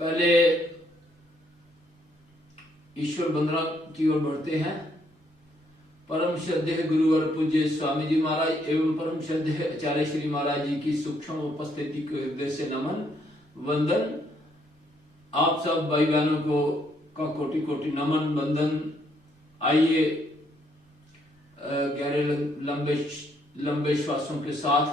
पहले ईश्वर वंदना की ओर बढ़ते हैं। परम श्रद्धेय गुरु और पूज्य स्वामी जी महाराज एवं परम श्रद्धेय आचार्य श्री महाराज जी की सूक्ष्म उपस्थिति के हृदय से नमन वंदन। आप सब भाई बहनों को का कोटि कोटि नमन वंदन। आइए गहरे लंबे श्वासों के साथ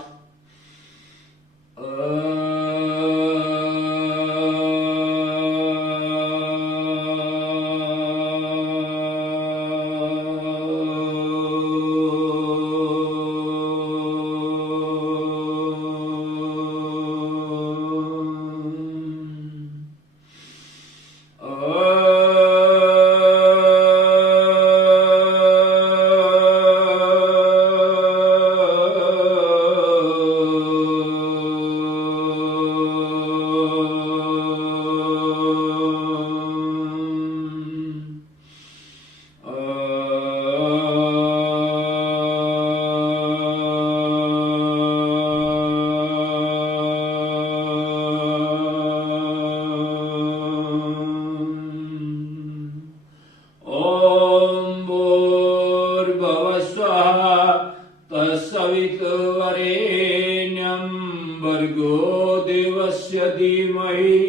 धीमहि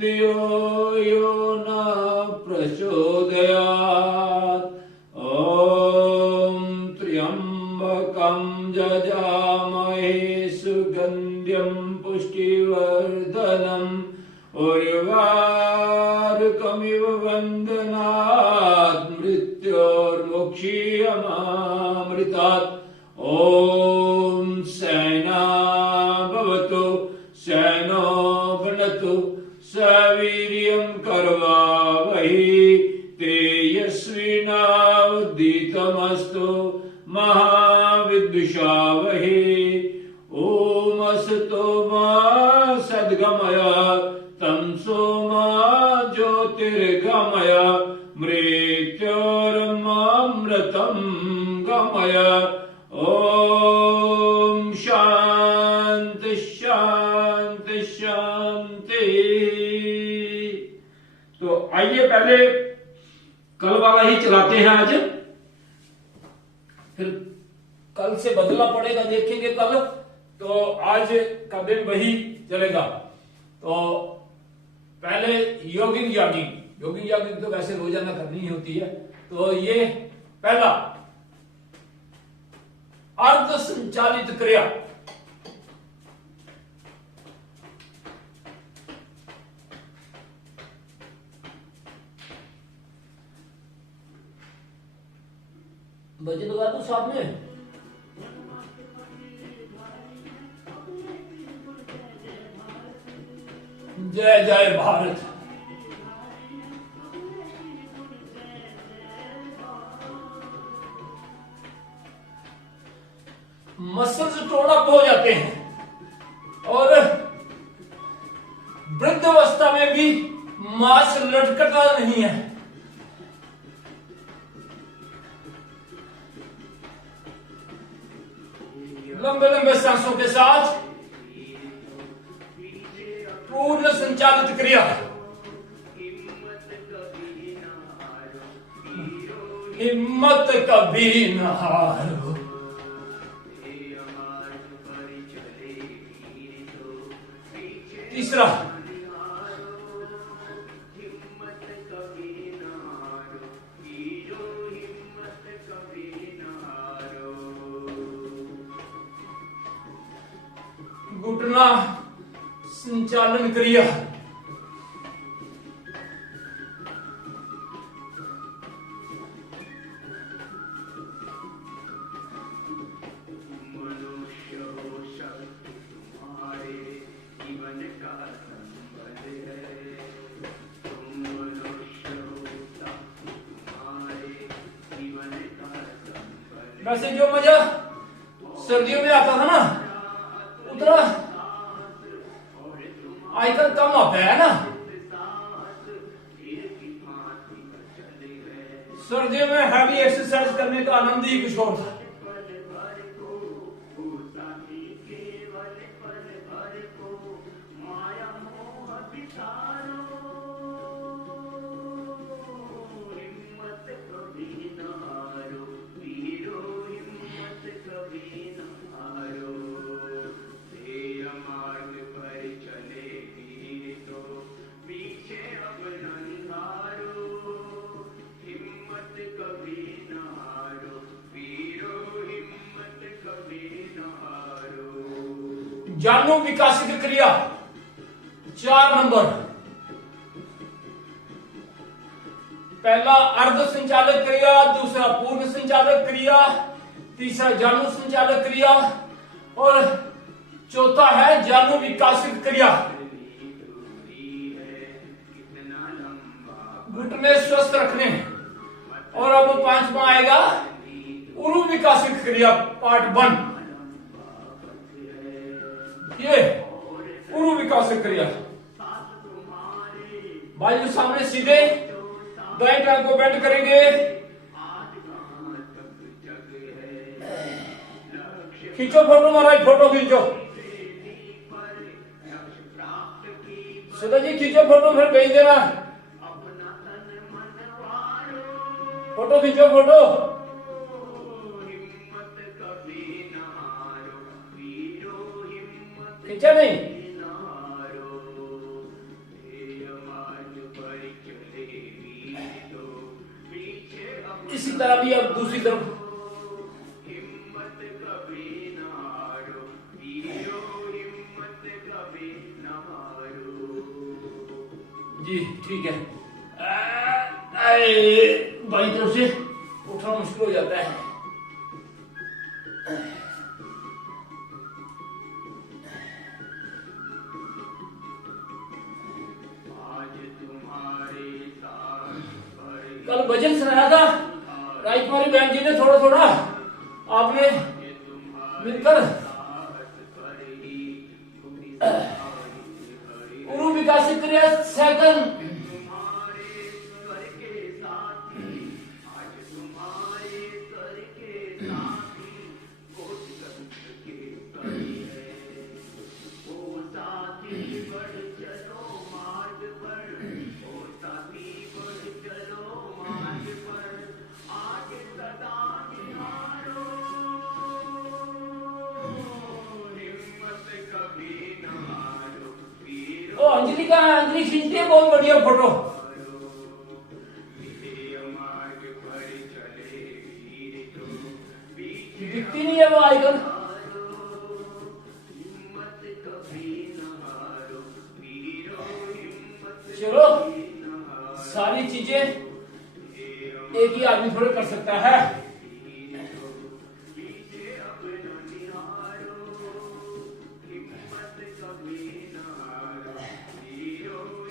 धियो यो न प्रचोदयात्। ॐ त्र्यंबकं जजामहे सुगन्ध्यं पुष्टिवर्धनम् उर्वारुकमिव वन्दनात् मृत्योर्मुक्षीयमामृतात्। ॐ सेना भवतु सेनो भुनक्तु सवीर्यं कर्वावहै तेजस्विनावधीतमस्तु महाविद्विषावहै। ॐ असतो मा सद्गमय तमसो मा ज्योतिर्गमय मृत्योर्मामृतं गमय। ॐ शांति शांति शांति। तो आइए पहले कल वाला ही चलाते हैं आज, फिर कल से बदलना पड़ेगा, देखेंगे कल। तो आज का दिन वही चलेगा। तो पहले योगिंग जॉगिंग तो वैसे रोजाना करनी ही होती है। तो ये पहला अर्ध संचालित क्रिया। बजे लगा दो साथ में। जय जय भारत। मसल्स टोन अप हो जाते हैं और वृद्धावस्था में भी मांस लटकता नहीं है। लंबे लंबे सांसों के साथ पूर्ण संचालित क्रिया। हिम्मत कभी न हारो। तीसरा घुटना संचालन क्रिया। वैसे जो मजा सर्दियों में आता था ना, उतना आजकल कम आता है ना। सर्दियों में हैवी एक्सरसाइज करने का आनंद ही कुछ और था। माया मोह विचारों जानु विकासित क्रिया 4 नंबर। पहला अर्ध संचालक क्रिया, दूसरा पूर्ण संचालक क्रिया, तीसरा जानु संचालक क्रिया और चौथा है जानु विकासित क्रिया। घुटने स्वस्थ रखने। और अब 5वां आएगा उरु विकासित क्रिया पार्ट 1। ये उरु विकासित क्रिया। बाजू सामने सीधे, दाएं टांग को बेंड करेंगे, खींचो फोटो महाराज, फोटो खींचो सुधा जी, खींचो फोटो फिर भेज देना। फोटो खींचो, फोटो खींचा नहीं? इसी तरह भी अब दूसरी तरफ। जी ठीक है। बाई तरफ से उठना मुश्किल हो जाता है। कल भजन सुनाया था राजकुमारी बहन जी ने, थोड़ा थोड़ा आपने मिलकर उरु विकासित क्रिया सेकंड। अंजलि का, अंजलि खींचती है बहुत बढ़िया फोटो। दिखती नहीं है वो आइकन। चलो, सारी चीजें एक ही आदमी थोड़े कर सकता है।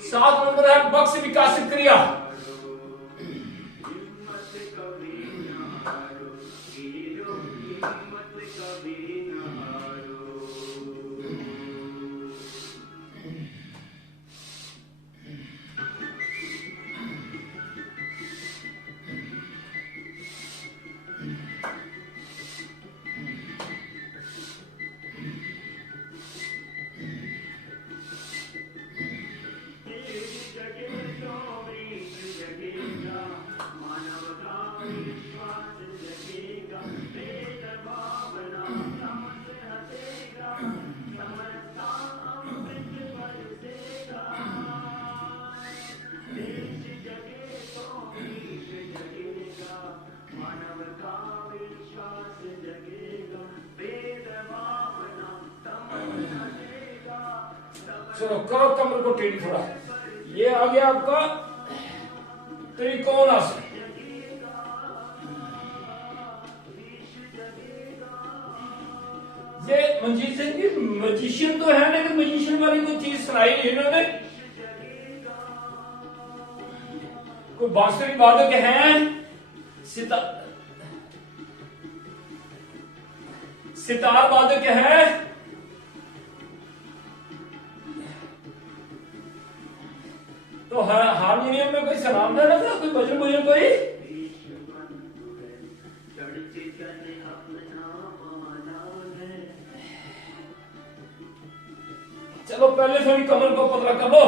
7 नंबर है बक्स विकासित क्रिया। चलो करो कमर को टेढ़ी थोड़ा। ये आ गया आपका त्रिकोण आसन। ये मजिशियन तो है, लेकिन मजिशियन वाली कोई चीज सुनाई नहीं इन्होंने। कोई बांसुरी वादक हैं, सितार वादक है, तो हारमोनियम में कोई सलाम ना रखा, कोई भजन भजन कोई। चलो पहले थोड़ी कमर को पतला कर लो।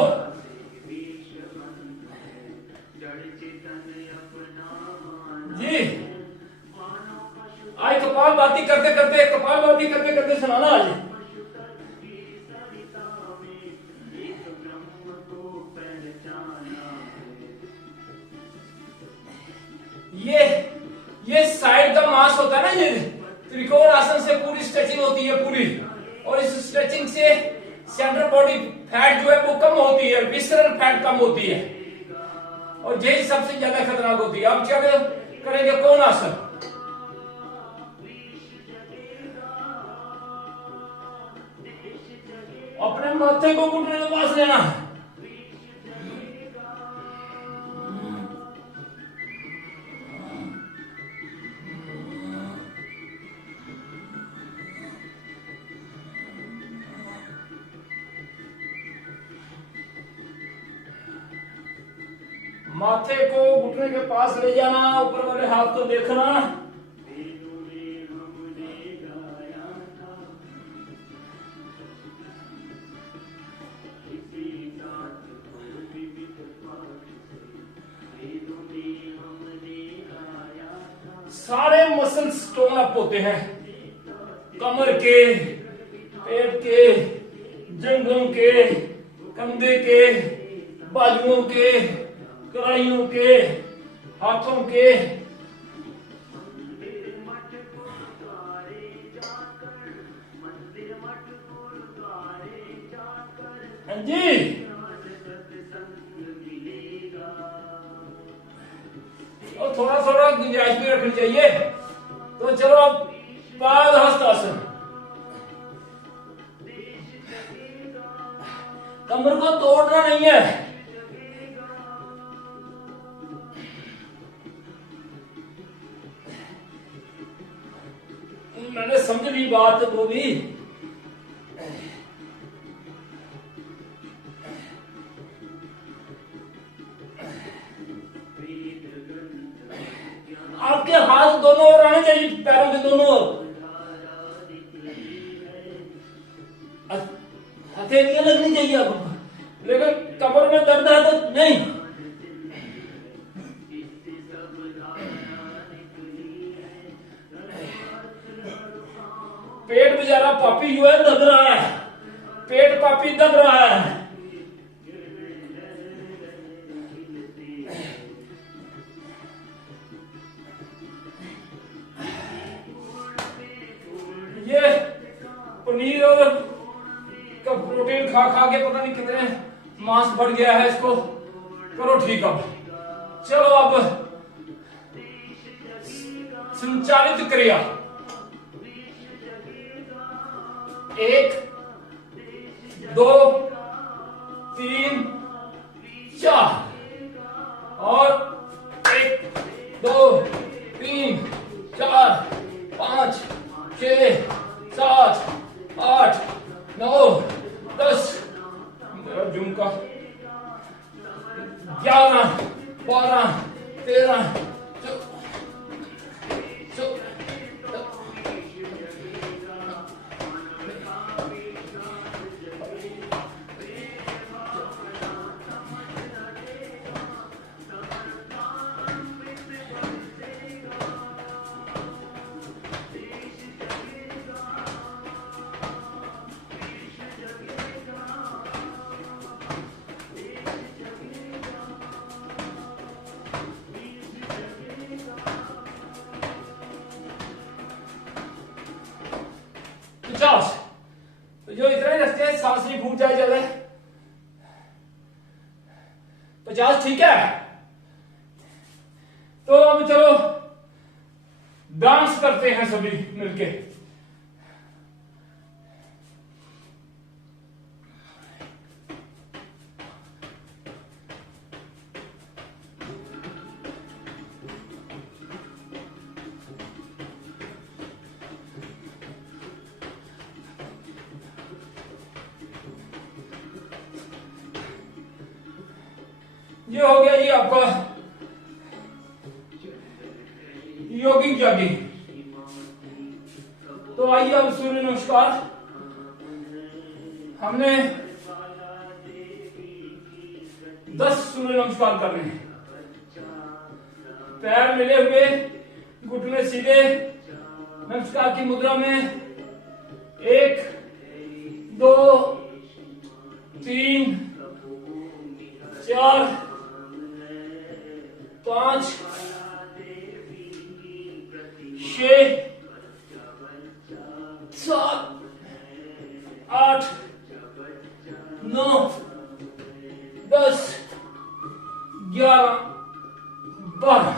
जी आज कपालभाति करते करते सुनाना आज। ये साइड का मांस होता है ना, ये त्रिकोण आसन से पूरी स्ट्रेचिंग होती है पूरी, और और इस स्ट्रेचिंग से सेंट्रल बॉडी फैट जो है वो कम होती है, विसरल फैट कम होती है और यही सबसे ज्यादा खतरनाक होती है। अब क्या करेंगे, कौन आसन। अपने माथे को घुटने के पास लेना है। माथे को घुटने के पास ले जाना, ऊपर वाले हाथ को देखना। सारे मसल्स स्ट्रोंग अप होते हैं, कमर के, पेट के, जंघों के, कंधे के, बाजुओं के, कलाइयों के, हाथों के। हाँ जी, और थोड़ा थोड़ा गुंजाइश भी रखनी चाहिए। तो चलो अब पादहस्त आसन। कमर को तोड़ना नहीं है, मैंने समझ ली बात बोली। आपके हाथ दोनों ओर आने चाहिए, पैरों के दोनों ओर। हथेलियां लगनी चाहिए आपको, लेकिन कमर में दर्द है तो नहीं। पेट बेचारा पापी जो है दब रहा है, पेट पापी दब रहा है। ये पनीर और का प्रोटीन खा खा के पता नहीं कितने मांस बढ़ गया है, इसको करो ठीक। अब चलो अब संचालित क्रिया, 1 2 3 4 और 1 2 3 4 5 6 7 8 9 10 झुमका 11 12 13 50। तो जो इतने रखते हैं सांस नहीं फूट जाए ज्यादा। 50 ठीक है। तो अब चलो डांस करते हैं सभी मिलके। ये हो गया जी आपका योगिक जॉगिंग। तो आइए अब सूर्य नमस्कार। हमने 10 सूर्य नमस्कार करने हैं। पैर मिले हुए, घुटने सीधे, नमस्कार की मुद्रा में 1 2 3 4 5 6 7 8 9 10 11 12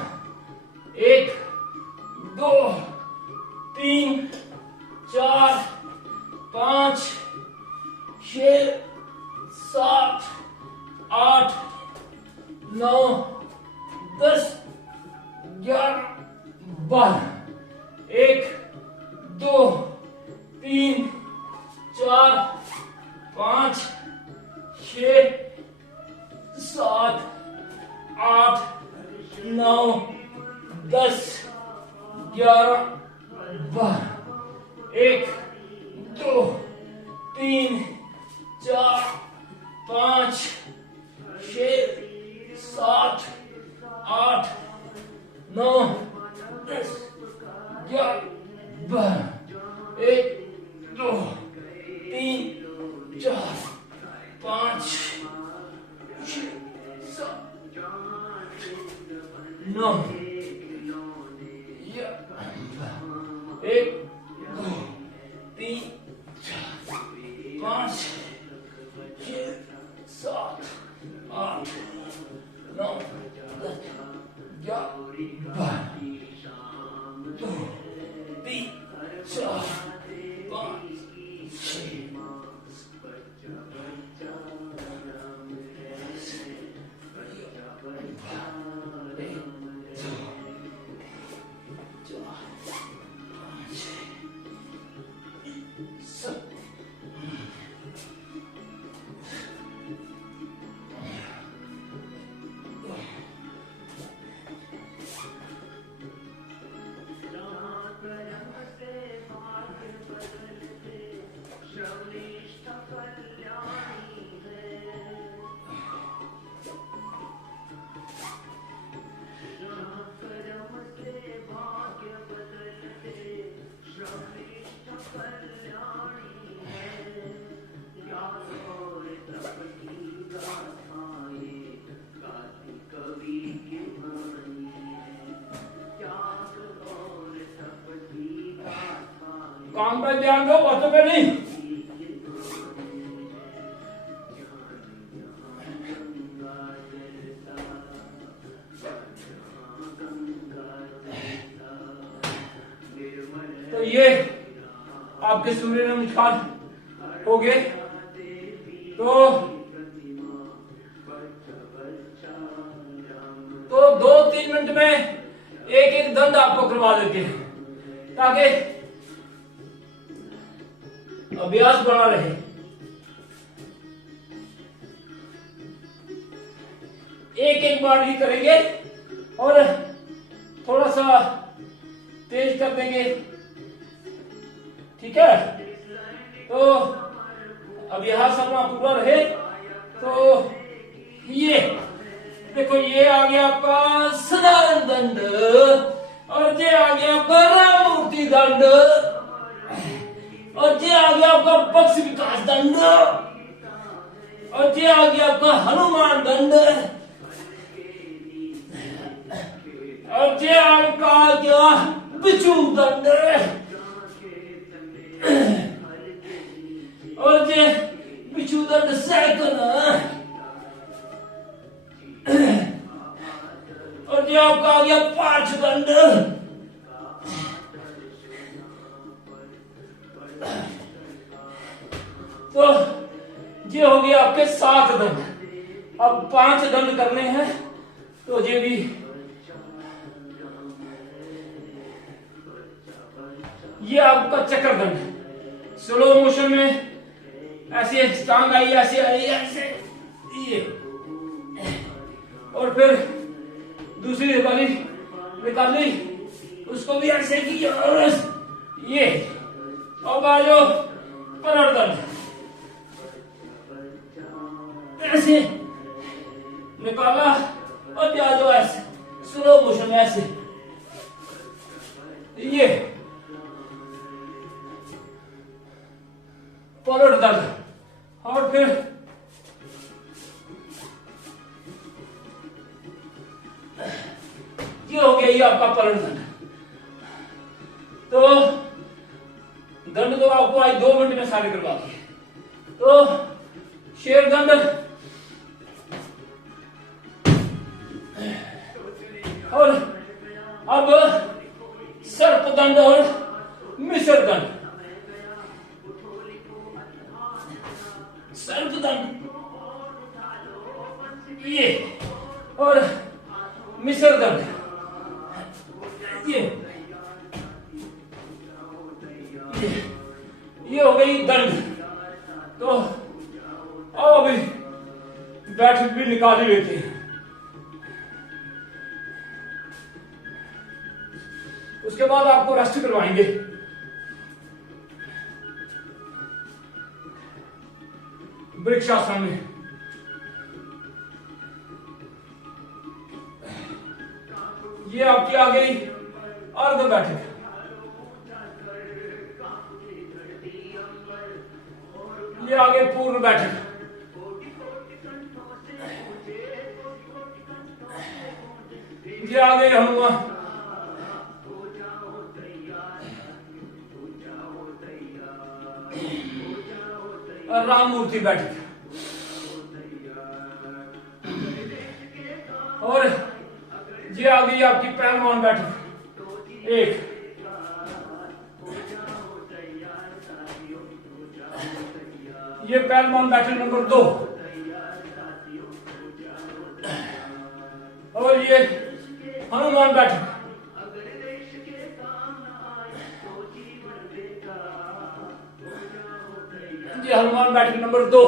1 2 3 4 5 6 7 8 9 10 11 12 1 2 3 4 5 6 7 8 9 10 11 12 1 2 3 4 5 6 7 8 9 10 11 12 1 2 3 4 5 6 7 9 1 2 3 4 5 6 7 8 9 10 11 2 3 4 5 6 काम पे ध्यान दो, बातों पे नहीं। तो ये आपके सूर्य नमस्कार हो गए। तो 2-3 मिनट में एक एक दंड आपको करवा देते हैं ताकि अभ्यास बना रहे। एक एक बार ही करेंगे और थोड़ा सा तेज कर देंगे, ठीक है। तो अभ्यास अपना पूरा रहे। तो ये देखो, ये आ गया आपका साधारण दंड और ये आ गया आपका राममूर्ति दंड और ये आ गया आपका पक्ष विकास दंड और ये आ गया आपका हनुमान दंड और ये आपका आ गया बिच्छू दंड और ये बिच्छू दंड सेकंड और ये आपका आ गया 5 दंड। तो ये हो गया आपके 7 दंड। अब 5 दंड करने हैं। तो ये भी ये आपका चक्र दंड, स्लो मोशन में ऐसे टांग आई, ऐसे आई, ऐसे ये, और फिर दूसरी वाली निकाली, उसको भी ऐसे की और ये। अब आ जाओ कमर दंड, ऐसे निकाला और जा जाओ ऐसे स्लो मोशन में ऐसे ये पलट दंड। और फिर ये हो गया ये आपका पलट दंड। तो दंड तो आपको आज 2 मिनट में सारे करवा दिए। तो शेरदंड और अब सर्पदंड और मिश्रदंड। सर्पदंड ये और मिश्रदंड ये हो गई दंड। तो आओ अभी बैठक भी निकाल ही लेते हैं। उसके बाद आपको रेस्ट करवाएंगे। वृक्षासन में ये आपकी आ गई अर्ध बैठक। ये आ गई पूर्ण बैठक। ये आ गई हनुमान राम मूर्ति बैठक। और ये आ गई आपकी पहलवान बैठक एक। ये पहलवान बैठक नंबर 2। और ये हनुमान बैठक। ये हनुमान बैठक नंबर 2।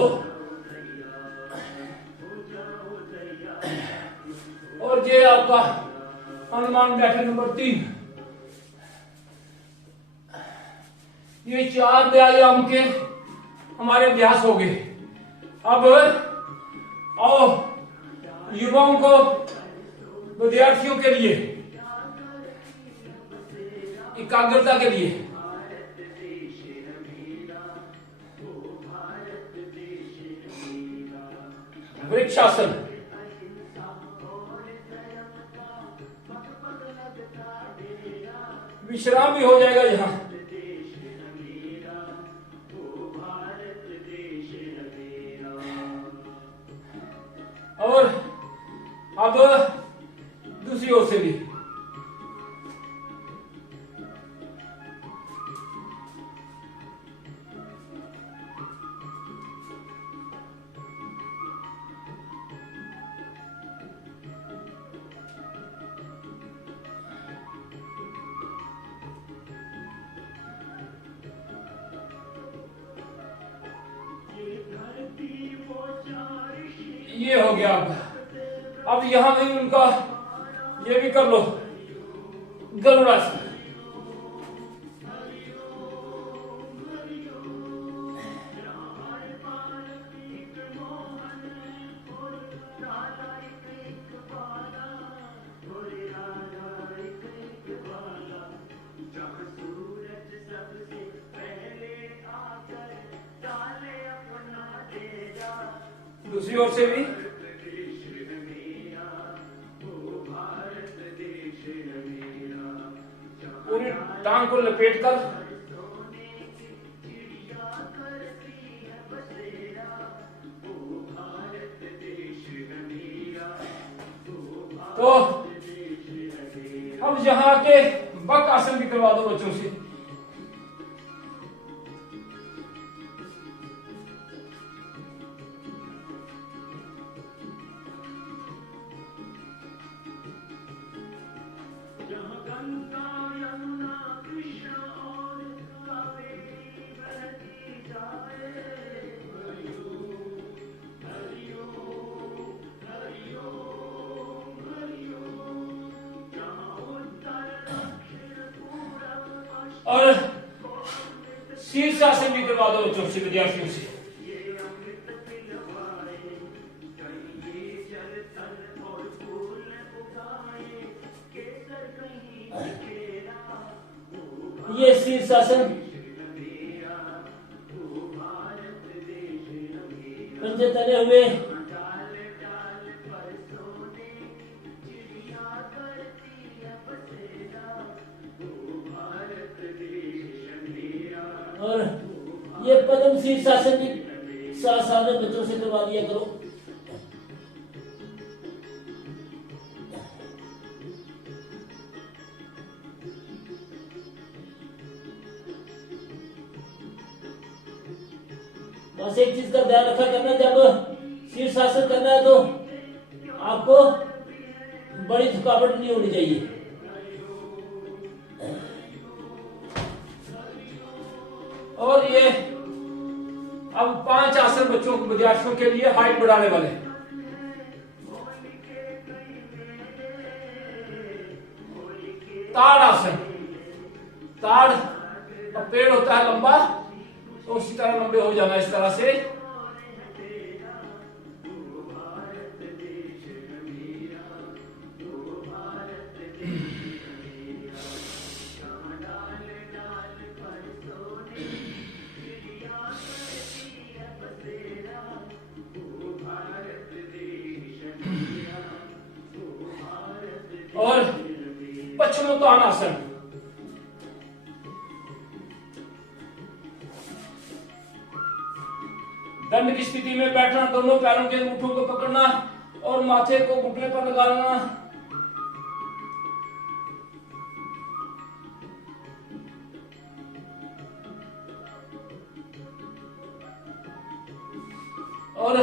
और ये आपका हनुमान बैठक नंबर 3। ये 4 व्यायाम के हमारे अभ्यास हो गए। अब आओ युवाओं को, विद्यार्थियों के लिए, एकाग्रता के लिए वृक्षासन। विश्राम भी हो जाएगा यहाँ। और अब दूसरी ओर से भी ये हो गया। अब यहां भी उनका ये भी कर लो गरुड़ासन। दूसरी ओर से भी पूरी टांग को लपेट कर तो अब यहाँ के बक आसन भी करवा दो बच्चों से। और शीर्षासन भी करवा दो बच्चों से, विद्यार्थियों से। ये शीर्षासन पंजे तले हुए और ये पद्म शीर्षासन भी साथ साथ में बच्चों से करवा दिया करो। बस एक चीज का ध्यान रखा करना, जब शीर्षासन करना है तो आपको बड़ी थकावट नहीं होनी चाहिए। और ये अब 5 आसन बच्चों विद्यार्थियों के लिए हाइट बढ़ाने वाले। ताड़ आसन। ताड़ का पेड़ होता है लंबा, तो उसी तरह लंबे हो जाना इस तरह से। और पश्चिमोत्तानासन। दंड की स्थिति में बैठना, दोनों पैरों के अंगूठों को पकड़ना और माथे को घुटने पर लगाना। और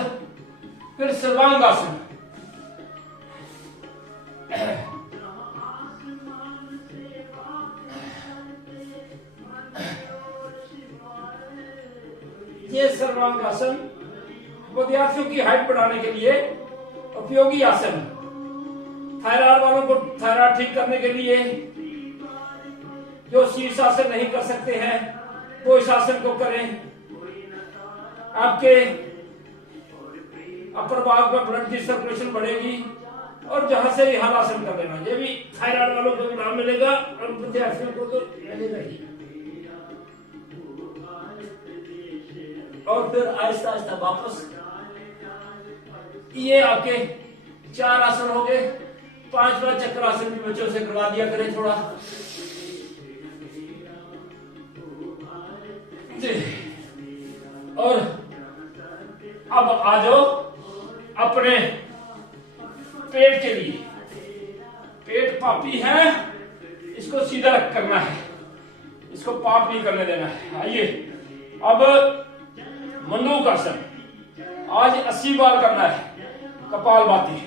फिर सर्वांगासन। ये सर्वांगासन विद्यार्थियों की हाइट बढ़ाने के लिए उपयोगी आसन। थायराइड वालों को थायराइड ठीक करने के लिए, जो शीर्षासन नहीं कर सकते हैं वो इस आसन को करें। आपके अपर भाग में ब्लड की सर्कुलेशन बढ़ेगी और जहां से भी हलासन कर लेना। ये भी थायराइड वालों को लाभ मिलेगा और विद्यार्थियों को तो मिलेगा ही। और फिर आहिस्ता आहिस्ता वापस। ये आपके 4 आसन हो गए। 5वां चक्रासन भी बच्चों से करवा दिया करें थोड़ा जी। और अब आ जाओ अपने पेट के लिए। पेट पापी है, इसको सीधा रख करना है, इसको पाप नहीं करने देना है। आइए अब मंडूकासन। आज 80 बार करना है कपालभाति।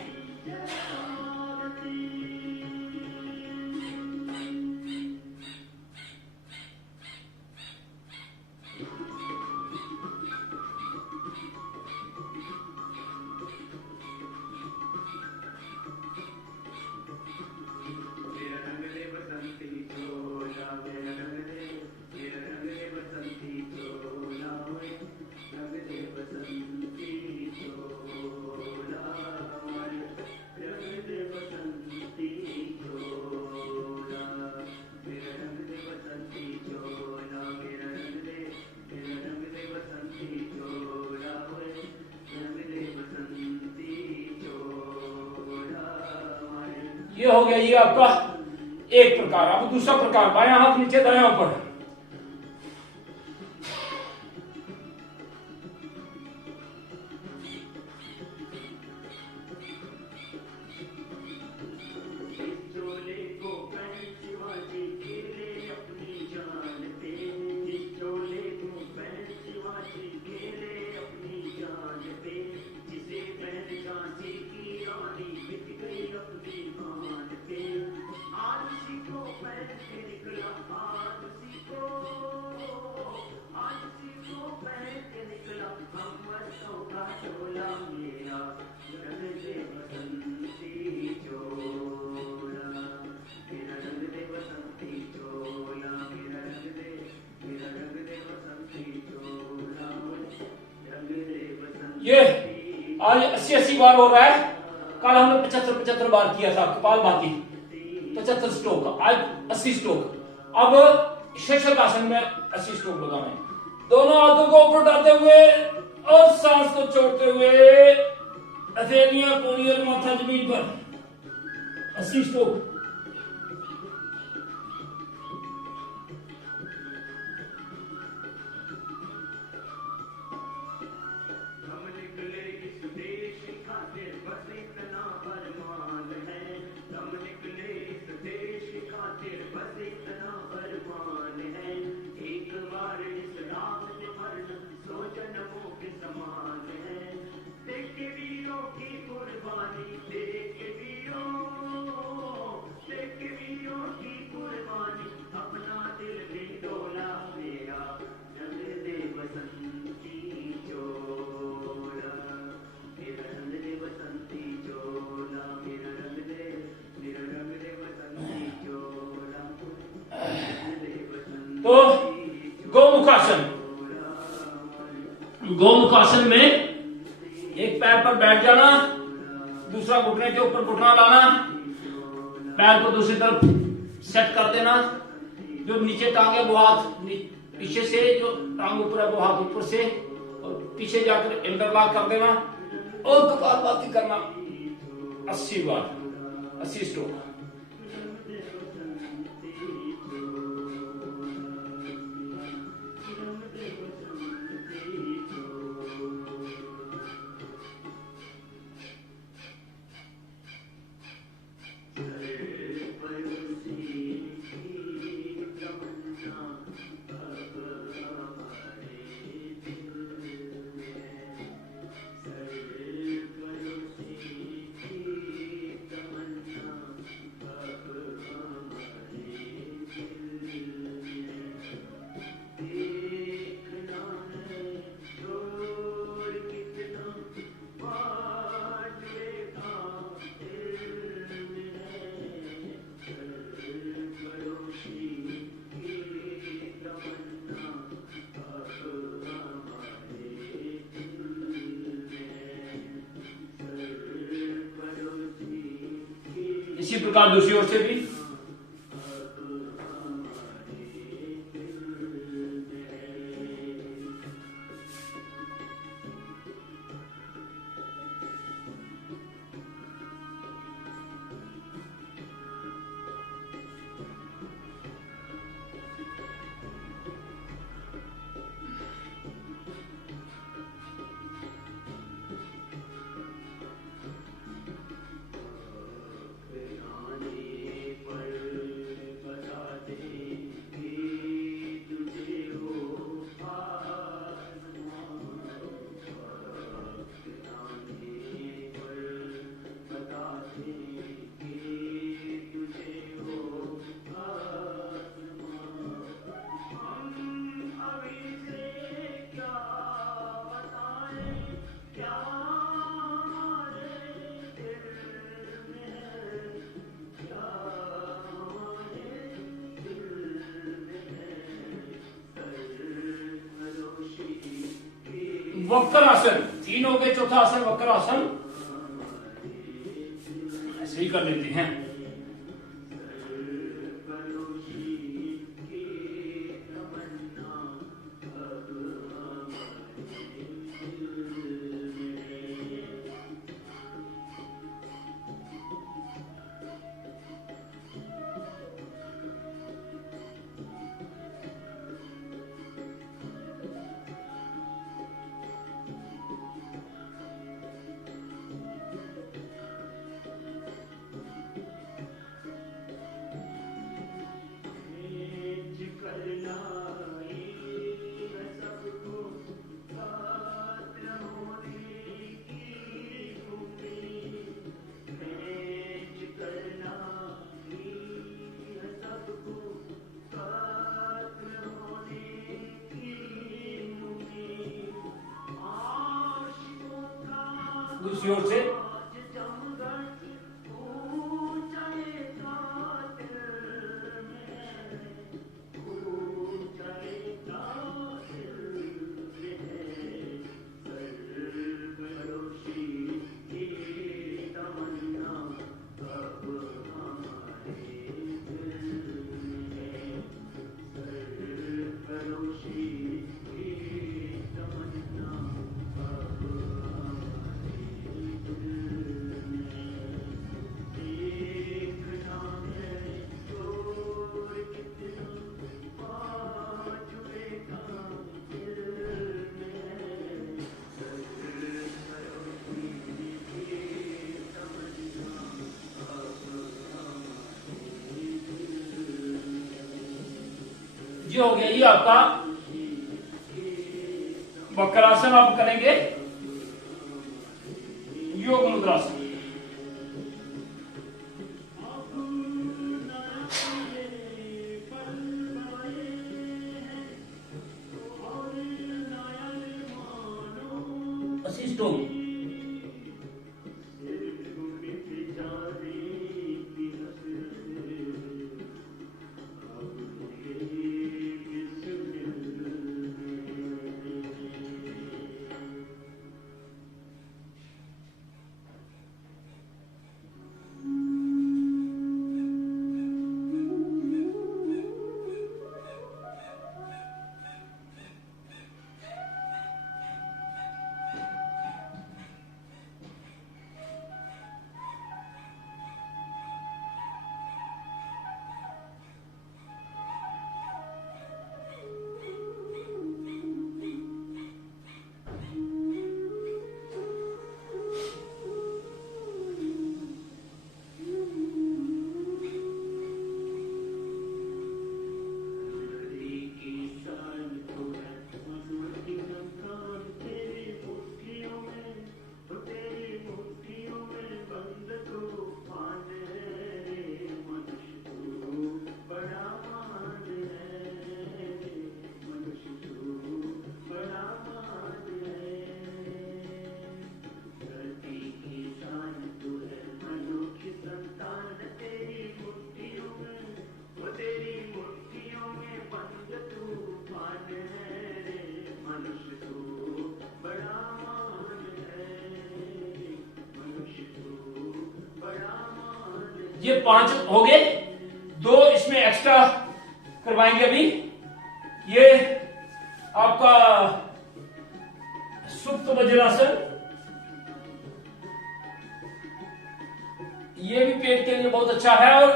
ये हो गया ये आपका एक प्रकार। अब दूसरा प्रकार, बायां हाथ नीचे दायां ऊपर। ये आज 80 बार हो रहा है। कल हमने 75 बार किया था कपालभाति, 75 स्ट्रोक। आज 80 स्ट्रोक। अब शीर्षक आसन में 80 स्ट्रोक लगाना है। दोनों हाथों को ऊपर उठाते हुए और सांस को छोड़ते हुए हथेलियां कोहनी और माथा जमीन पर। 80 स्ट्रोक। तो गोमुखासन, गोमुखासन में एक पैर पर बैठ जाना, दूसरा घुटने के ऊपर घुटना लाना, पैर को दूसरी तरफ सेट कर देना, जो नीचे टांगे वो हाथ पीछे से, जो टांग ऊपर है वो हाथ ऊपर से, और पीछे जाकर इंटरलॉक कर देना और कपालभाति करना 80 बार, 80 स्ट्रोक। इसी प्रकार दूसरी ओर से भी वक्रासन, 3 हो गए, चौथा आसन वक्रासन, ऐसे ही कर लेते हैं। दूसरी ओर से ये हो गया, ये आपका वक्रासन। आप करेंगे योग मुद्रासन। ये 5 हो गए, 2 इसमें एक्स्ट्रा करवाएंगे अभी। ये आपका सुप्त वज्रासन, ये भी पेट के लिए बहुत अच्छा है। और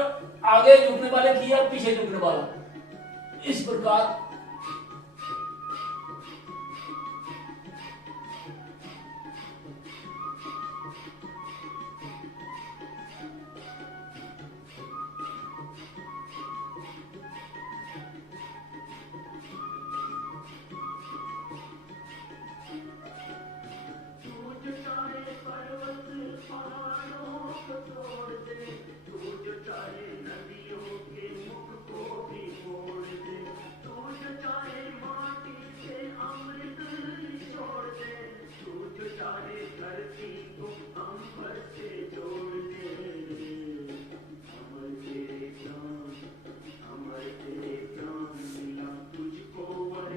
आगे झुकने वाले किया, पीछे झुकने वाला, इस प्रकार।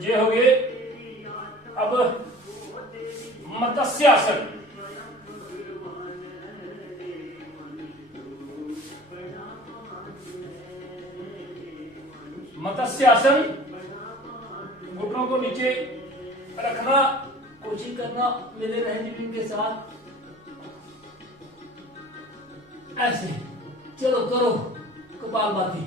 ये हो गए। अब मत्स्यासन, मत्स्यासन, घुटनों को नीचे रखना, कोशिश करना मिले रहे जमीन के साथ, ऐसे। चलो करो कपालभाति।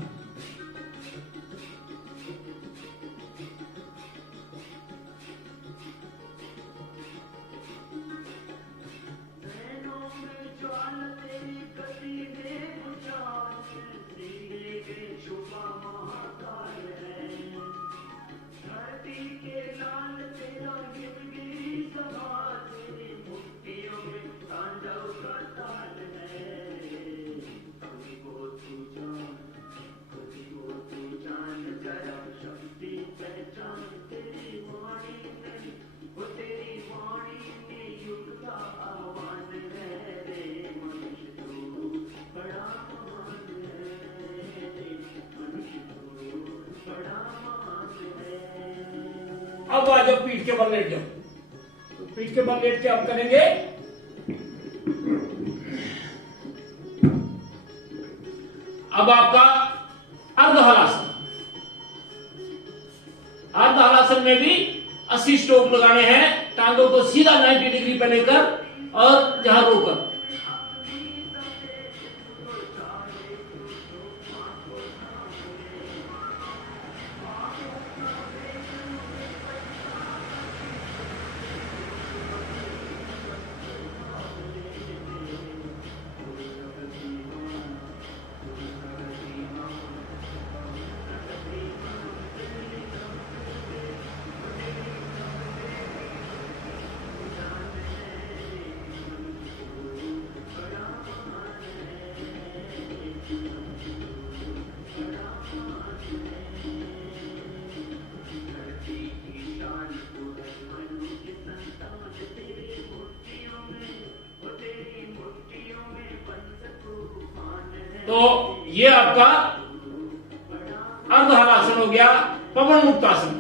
अब आ जाओ, पीठ के बल लेट जाओ। तो पीठ के बल लेट के अब करेंगे अब आपका अर्धहलासन। अर्धहलासन में भी 80 स्ट्रोक लगाने हैं, टांगों को सीधा 90 डिग्री पे लेकर और जहां रोकर। तो ये आपका अर्धहलासन हो गया। पवन मुक्तासन,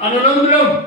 अनुलोम विलोम।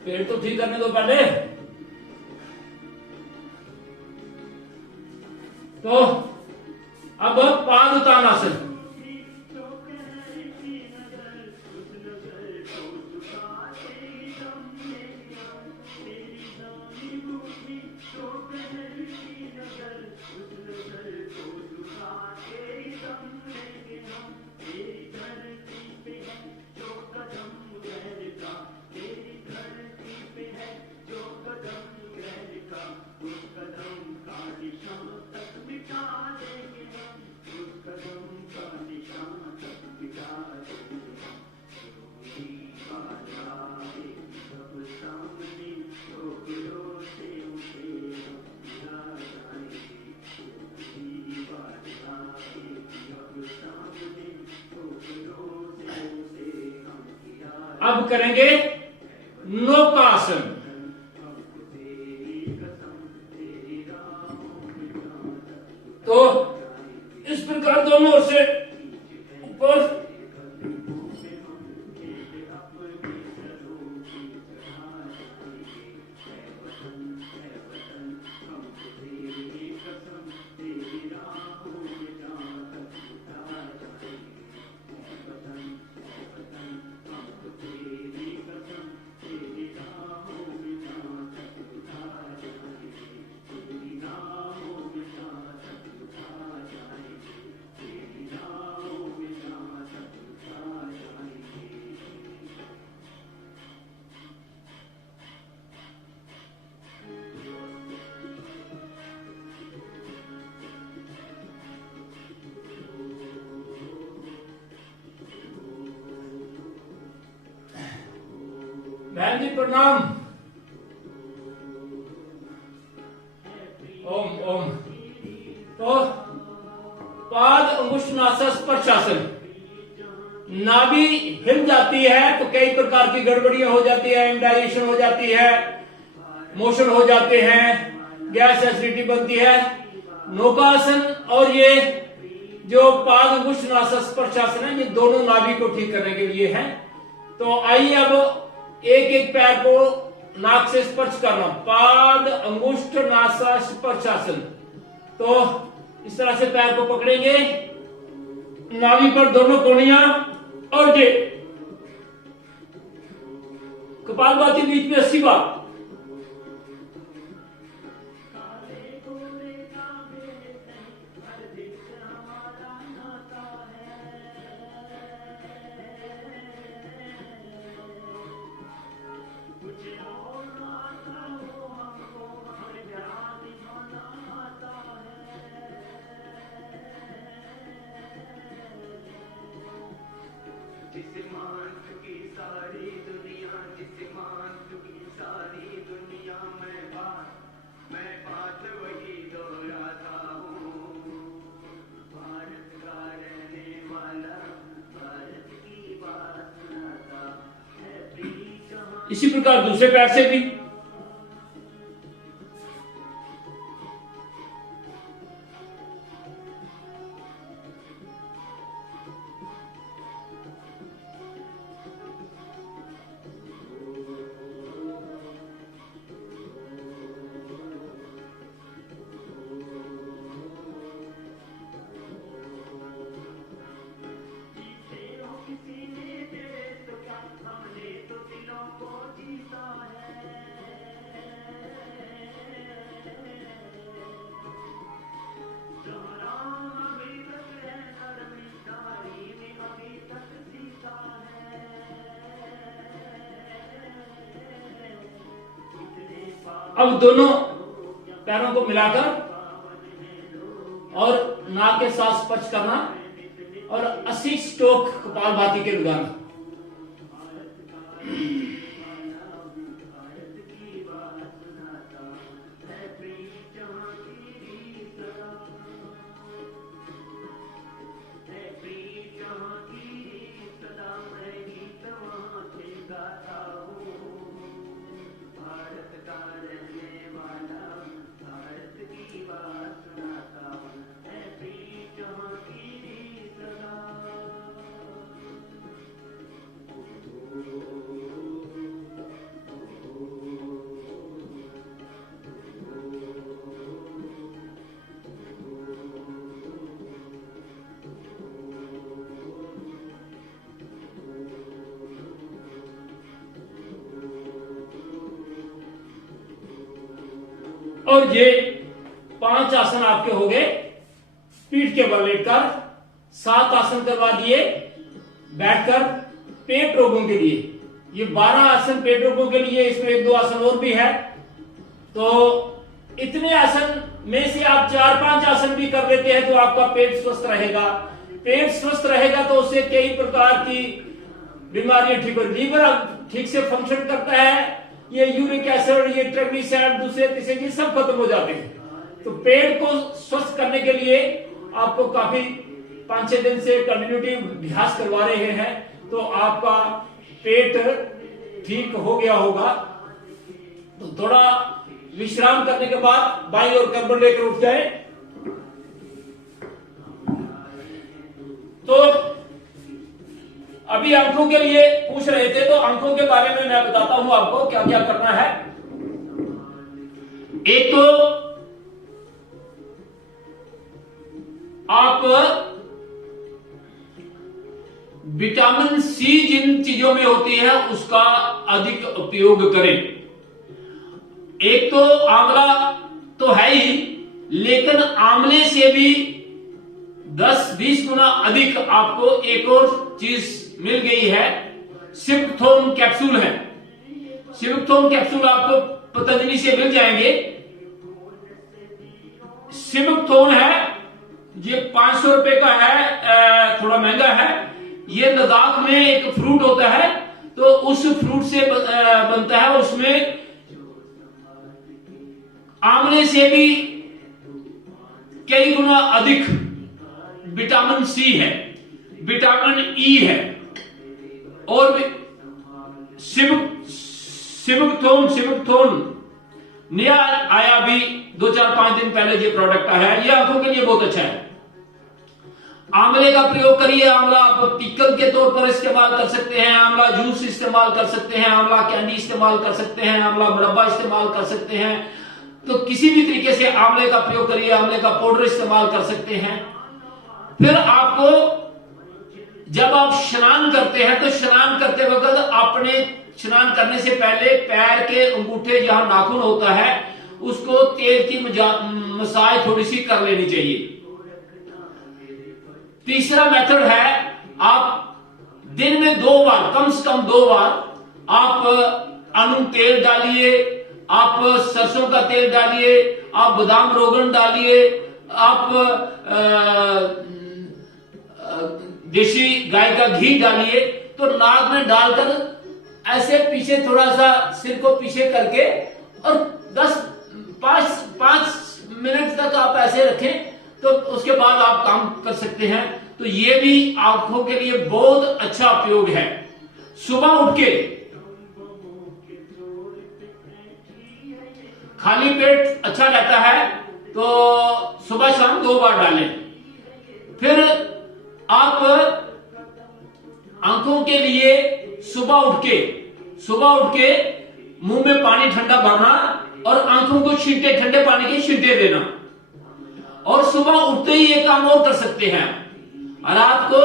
पेट तो ठीक करने दो पहले। तो अब पाद उत्तानासन। अब करेंगे नौकासन। तो इस प्रकार दोनों ओर से ऊपर बहन जी प्रणाम। ओम ओम। तो पाद अंगुष्ठ नासा स्पर्शासन। नाभि हिल जाती है तो कई प्रकार की गड़बड़ियां हो जाती है, इंडाइजेशन हो जाती है, मोशन हो जाते हैं, गैस एसिडिटी बनती है। नौकासन और ये जो पाद अंगुष्ठ नासा स्पर्शासन है, ये दोनों नाभि को ठीक करने के लिए है। तो आइए अब एक एक पैर को नाक से स्पर्श करना। पाद अंगुष्ठ नासा स्पर्शासन। तो इस तरह से पैर को पकड़ेंगे, नाभि पर दोनों कोहनियां और ये कपालभाति बीच में 80 बार। इसी प्रकार दूसरे पैर से भी। अब दोनों पैरों को मिलाकर और नाक के साथ स्पर्श करना और 80 स्ट्रोक कपालभाति के लगाना। और ये 5 आसन आपके हो गए पीठ के बल लेटकर, 7 आसन करवा दिए बैठकर पेट रोगों के लिए। ये 12 आसन पेट रोगों के लिए, इसमें 1-2 आसन और भी है। तो इतने आसन में से आप 4-5 आसन भी कर लेते हैं तो आपका पेट स्वस्थ रहेगा। पेट स्वस्थ रहेगा तो उससे कई प्रकार की बीमारियां ठीक हो, लीवर ठीक से फंक्शन करता है, ये यूरिक एसिड, ये ट्राइग्लिसराइड, दूसरे तीसरे ये सब खत्म हो जाते हैं। तो पेट को स्वस्थ करने के लिए आपको काफी 5-6 दिन से कंटिन्यूटी अभ्यास करवा रहे हैं तो आपका पेट ठीक हो गया होगा। तो थोड़ा विश्राम करने के बाद बाईं ओर कमर लेकर उठ जाए। तो अभी आंखों के लिए पूछ रहे थे, तो आंखों के बारे में मैं बताता हूं आपको क्या क्या करना है। एक तो आप विटामिन सी जिन चीजों में होती है उसका अधिक उपयोग करें। एक तो आंवला तो है ही, लेकिन आंवले से भी 10-20 गुना अधिक आपको एक और चीज मिल गई है, सिविकथोन कैप्सूल है। सिविकथोन कैप्सूल आपको पतंजलि से मिल जाएंगे। सिविकथोन है, ये 500 रुपए का है, थोड़ा महंगा है। ये लद्दाख में एक फ्रूट होता है, तो उस फ्रूट से बनता है। उसमें आंवले से भी कई गुना अधिक विटामिन सी है, विटामिन ई है, और सिविकथोन नया आया भी 2-4-5 दिन पहले ये प्रोडक्ट आया है। ये आंखों के लिए बहुत अच्छा है। आंवले का प्रयोग करिए। आंवला आप पिकल के तौर पर इस्तेमाल कर सकते हैं, आंवला जूस इस्तेमाल कर सकते हैं, आंवला कैंडी इस्तेमाल कर सकते हैं, आंवला मुरब्बा इस्तेमाल कर सकते हैं। तो किसी भी तरीके से आंवले का प्रयोग करिए। आंवले का पाउडर इस्तेमाल कर सकते हैं। फिर आपको जब आप स्नान करते हैं तो स्नान करते वक्त अपने स्नान करने से पहले पैर के अंगूठे जहां नाखून होता है उसको तेल की मसाज थोड़ी सी कर लेनी चाहिए। तीसरा मेथड है, आप दिन में 2 बार, कम से कम 2 बार आप अनून तेल डालिए, आप सरसों का तेल डालिए, आप बादाम रोगन डालिए, आप देसी गाय का घी डालिए। तो नाक में डालकर ऐसे पीछे थोड़ा सा सिर को पीछे करके और 5 मिनट तक आप ऐसे रखें, तो उसके बाद आप काम कर सकते हैं। तो ये भी आंखों के लिए बहुत अच्छा उपयोग है। सुबह उठ के खाली पेट अच्छा रहता है, तो सुबह शाम 2 बार डालें। फिर आप आंखों के लिए सुबह उठ के मुंह में पानी ठंडा भरना और आंखों को छींटे, ठंडे पानी के छींटे देना। और सुबह उठते ही एक काम और कर सकते हैं, रात को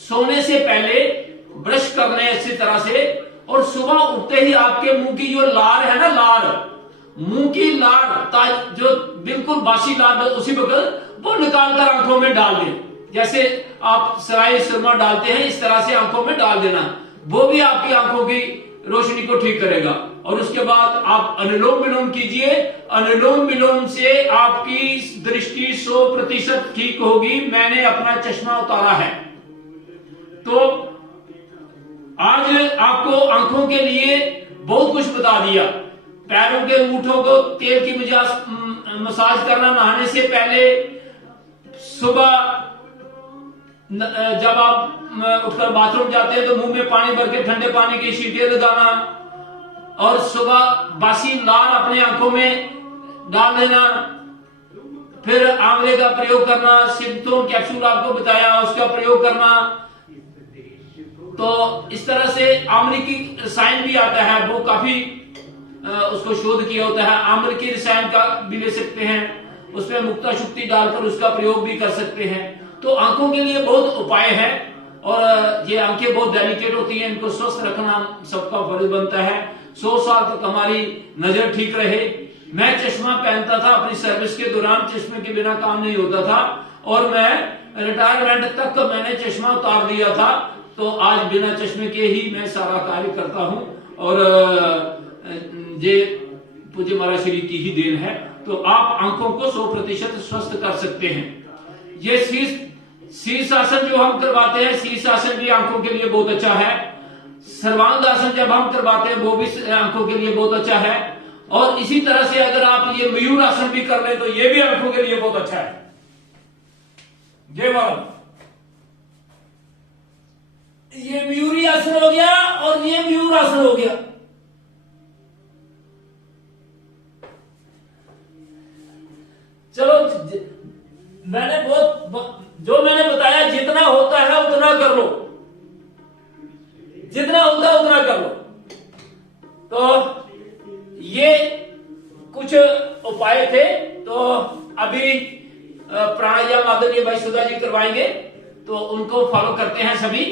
सोने से पहले ब्रश कर लें अच्छी तरह से, और सुबह उठते ही आपके मुंह की जो लार है ना, मुंह की लार जो बिल्कुल बासी लार उसी वक्त वो निकालकर आंखों में डाल दें। जैसे आप सराय सुरमा डालते हैं, इस तरह से आंखों में डाल देना। वो भी आपकी आंखों की रोशनी को ठीक करेगा। और उसके बाद आप अनुलोम विलोम कीजिए। अनुलोम विलोम से आपकी दृष्टि 100% ठीक होगी। मैंने अपना चश्मा उतारा है। तो आज आपको आंखों के लिए बहुत कुछ बता दिया। पैरों के अंगूठों को तेल की मसाज करना, नहाने से पहले, सुबह जब आप उठकर बाथरूम जाते हैं तो मुंह में पानी भर के ठंडे पानी की सीटें लगाना, और सुबह बासी लाल अपने आंखों में डाल देना, फिर आंवले का प्रयोग करना, सिम्थोन कैप्सूल आपको बताया उसका प्रयोग करना। तो इस तरह से आंवले की रसायन भी आता है, वो काफी उसको शोध किया होता है। आंवले की रसायन का भी ले सकते हैं, उसमें मुक्ता शुक्ति डालकर उसका प्रयोग भी कर सकते हैं। तो आंखों के लिए बहुत उपाय है, और ये आंखें बहुत डेलिकेट होती हैं, इनको स्वस्थ रखना सबका फर्ज बनता है। 100 साल तक हमारी नजर ठीक रहे। मैं चश्मा पहनता था, अपनी सर्विस के दौरान चश्मे के बिना काम नहीं होता था, और मैं रिटायरमेंट तक मैंने चश्मा उतार दिया था। तो आज बिना चश्मे के ही मैं सारा कार्य करता हूं, और ये पूज्य महाराज श्री की ही देन है। तो आप आंखों को 100% स्वस्थ कर सकते हैं। ये शीर्षासन जो हम करवाते हैं, शीर्षासन भी आंखों के लिए बहुत अच्छा है। सर्वांगासन जब हम करवाते हैं वो भी आंखों के लिए बहुत अच्छा है। और इसी तरह से अगर आप ये मयूर आसन भी कर लें तो ये भी आंखों के लिए बहुत अच्छा है। जय बाबा। ये मयूरी आसन हो गया और ये मयूर आसन हो गया। चलो, मैंने जो मैंने बताया जितना होता है उतना कर लो, जितना होता है उतना कर लो। तो ये कुछ उपाय थे। तो अभी प्राणायाम आदरणीय भाई सुधा जी करवाएंगे, तो उनको फॉलो करते हैं सभी।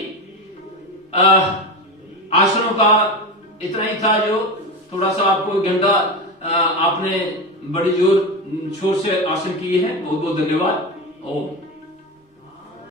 आसनों का इतना ही था, जो थोड़ा सा आपको घंटा आपने बड़ी जोर शोर से आसन किए हैं। बहुत बहुत धन्यवाद। ओम।